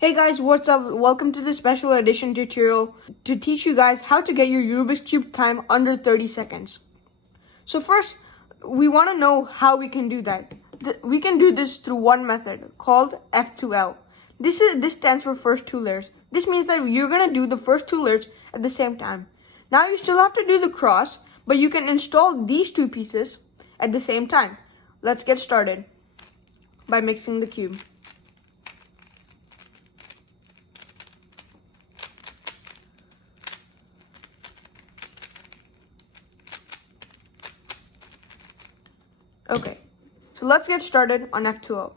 Hey guys, what's up? Welcome to this special edition tutorial to teach you guys how to get your Rubik's Cube time under 30 seconds. So first, we want to know how we can do that. We can do this through one method called F2l. This stands for first two layers. This means that you're going to do the first two layers at the same time. Now you still have to do the cross, but you can install these two pieces at the same time. Let's get started by mixing the cube. Okay, so let's get started on F2l.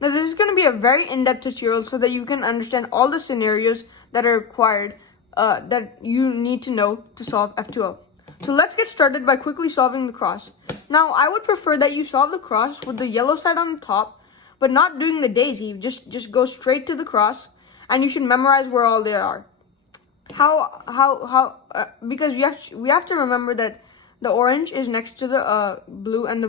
Now this is going to be a very in-depth tutorial so that you can understand all the scenarios that are required that you need to know to solve F2l. So let's get started by quickly solving the cross. Now I would prefer that you solve the cross with the yellow side on the top, but not doing the daisy. Just go straight to the cross, and you should memorize where all they are. Because we have to remember that the orange is next to the blue, and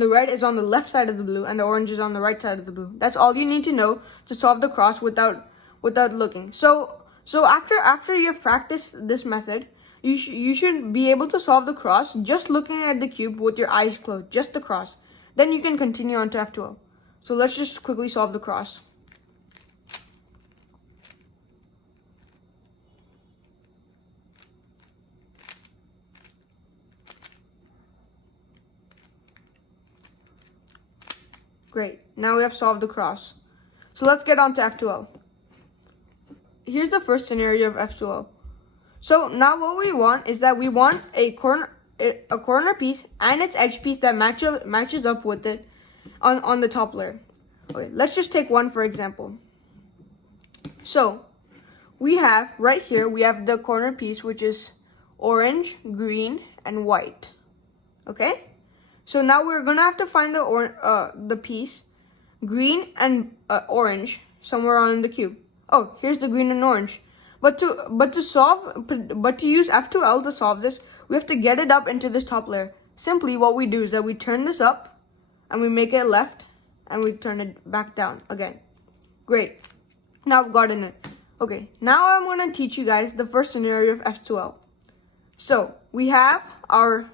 the red is on the left side of the blue, and the orange is on the right side of the blue. That's all you need to know to solve the cross without looking. So after you have practiced this method, you should be able to solve the cross just looking at the cube with your eyes closed, just the cross. Then you can continue on to F2l. So let's just quickly solve the cross. Great, now we have solved the cross. So let's get on to F2l. Here's the first scenario of F2l. So now what we want is that we want a corner piece and its edge piece that matches up with it on the top layer. Okay, let's just take one for example. So we have right here, we have the corner piece which is orange, green, and white. Okay? So now we're gonna have to find the piece green and orange somewhere on the cube. Oh, here's the green and orange. But to use F2l to solve this, we have to get it up into this top layer. Simply what we do is that we turn this up and we make it left and we turn it back down again. Great. Now I've gotten it. Okay, now I'm gonna teach you guys the first scenario of F2l. So we have our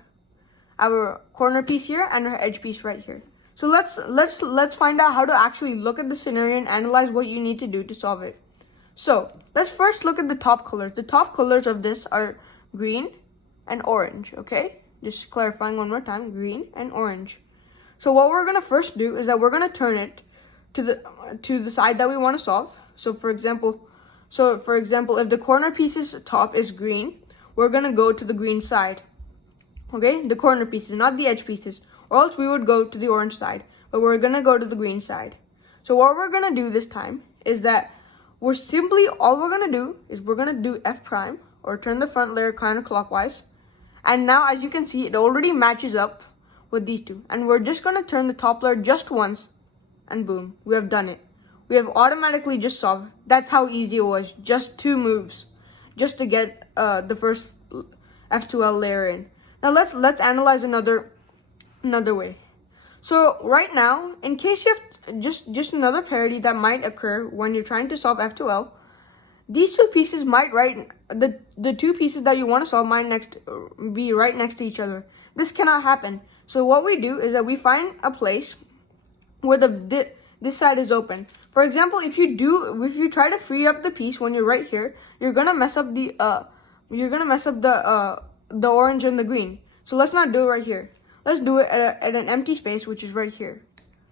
corner piece here and our edge piece right here. So let's find out how to actually look at the scenario and analyze what you need to do to solve it. So let's first look at the top colors. The top colors of this are green and orange, okay? Just clarifying one more time, green and orange. So what we're gonna first do is that we're gonna turn it to the side that we want to solve. So for example, if the corner piece's top is green, we're gonna go to the green side. Okay, the corner pieces, not the edge pieces, or else we would go to the orange side, but we're gonna go to the green side. So what we're gonna do this time is that all we're gonna do is we're gonna do F prime, or turn the front layer counterclockwise, and now as you can see, it already matches up with these two, and we're just gonna turn the top layer just once, and boom, we have done it. We have automatically just solved. That's how easy it was, just 2 moves, just to get the first F2l layer in. Now let's analyze another way. So right now, in case you have just another parody that might occur when you're trying to solve F2l, these two pieces might the two pieces that you want to solve might be right next to each other. This cannot happen. So what we do is that we find a place where this side is open. For example, if you try to free up the piece when you're right here, you're gonna mess up the orange and the green. So let's not do it right here. Let's do it at an empty space, which is right here.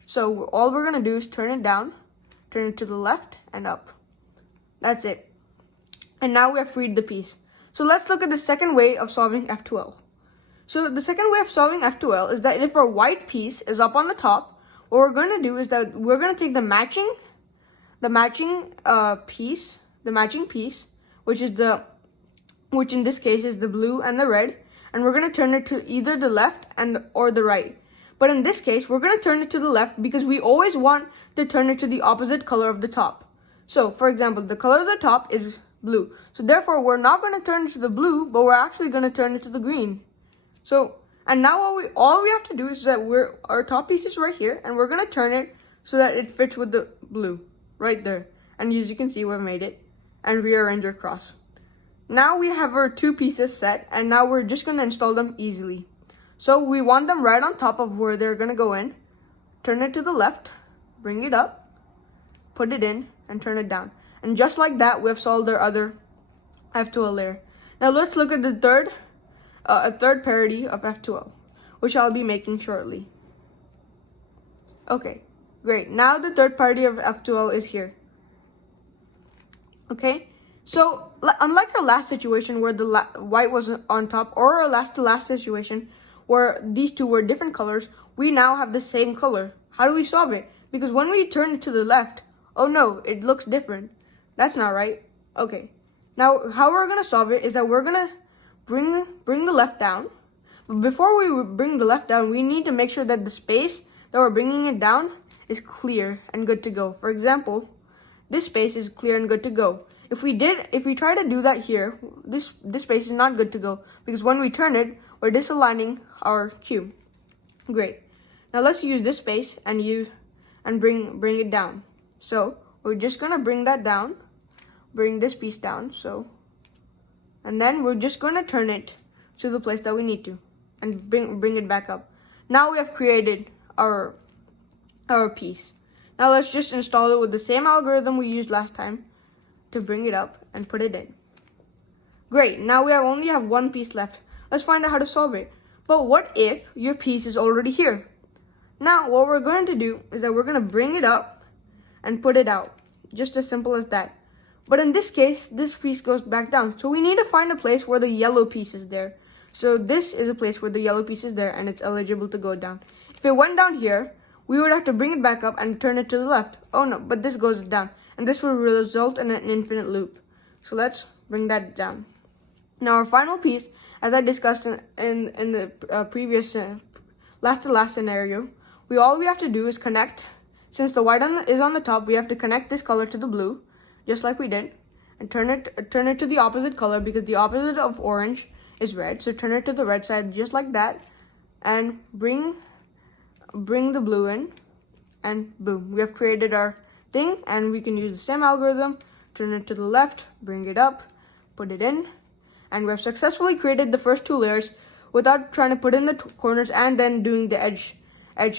So all we're gonna do is turn it down, turn it to the left and up. That's it. And now we have freed the piece. So let's look at the second way of solving F2l. So the second way of solving F2l is that if our white piece is up on the top, what we're gonna do is that we're gonna take the matching piece, which in this case is the blue and the red, and we're going to turn it to either the left or the right. But in this case, we're going to turn it to the left because we always want to turn it to the opposite color of the top. So, for example, the color of the top is blue. So therefore, we're not going to turn it to the blue, but we're actually going to turn it to the green. So, and now all we have to do is that our top piece is right here, and we're going to turn it so that it fits with the blue right there. And as you can see, we've made it. And rearrange our cross. Now we have our two pieces set, and now we're just going to install them easily. So we want them right on top of where they're going to go in. Turn it to the left, bring it up, put it in, and turn it down. And just like that, we have solved our other F2l layer. Now let's look at the third parody of F2l, which I'll be making shortly. Okay, great. Now the third parody of F2l is here. Okay, so unlike our last situation where the white was on top, or our last to last situation where these two were different colors, we now have the same color. How do we solve it? Because when we turn it to the left, oh no, it looks different. That's not right. Okay, now how we're gonna solve it is that we're gonna bring the left down. But before we bring the left down, we need to make sure that the space that we're bringing it down is clear and good to go. For example, this space is clear and good to go. If we try to do that here, this space is not good to go, because when we turn it, we're disaligning our cube. Great. Now let's use this space and bring it down. So we're just gonna bring that down, bring this piece down, and then we're just gonna turn it to the place that we need to, and bring it back up. Now we have created our piece. Now let's just install it with the same algorithm we used last time to bring it up and put it in. Great, now we only have one piece left. Let's find out how to solve it. But what if your piece is already here? Now what we're going to do is that we're going to bring it up and put it out. Just as simple as that. But in this case, this piece goes back down. So we need to find a place where the yellow piece is there. So this is a place where the yellow piece is there and it's eligible to go down. If it went down here, we would have to bring it back up and turn it to the left. Oh no, but this goes down. And this will result in an infinite loop. So let's bring that down. Now our final piece, as I discussed in the previous last to last scenario, all we have to do is connect. Since the white is on the top, we have to connect this color to the blue, just like we did, and turn it to the opposite color, because the opposite of orange is red. So turn it to the red side, just like that, and bring the blue in, and boom, we have created our thing. And we can use the same algorithm, turn it to the left, bring it up, put it in, and we have successfully created the first two layers without trying to put in the corners and then doing the edge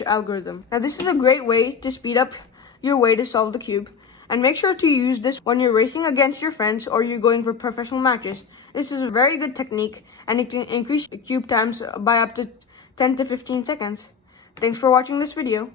algorithm. Now this is a great way to speed up your way to solve the cube, and make sure to use this when you're racing against your friends or you're going for professional matches. This is a very good technique, and it can increase cube times by up to 10 to 15 seconds. Thanks for watching this video.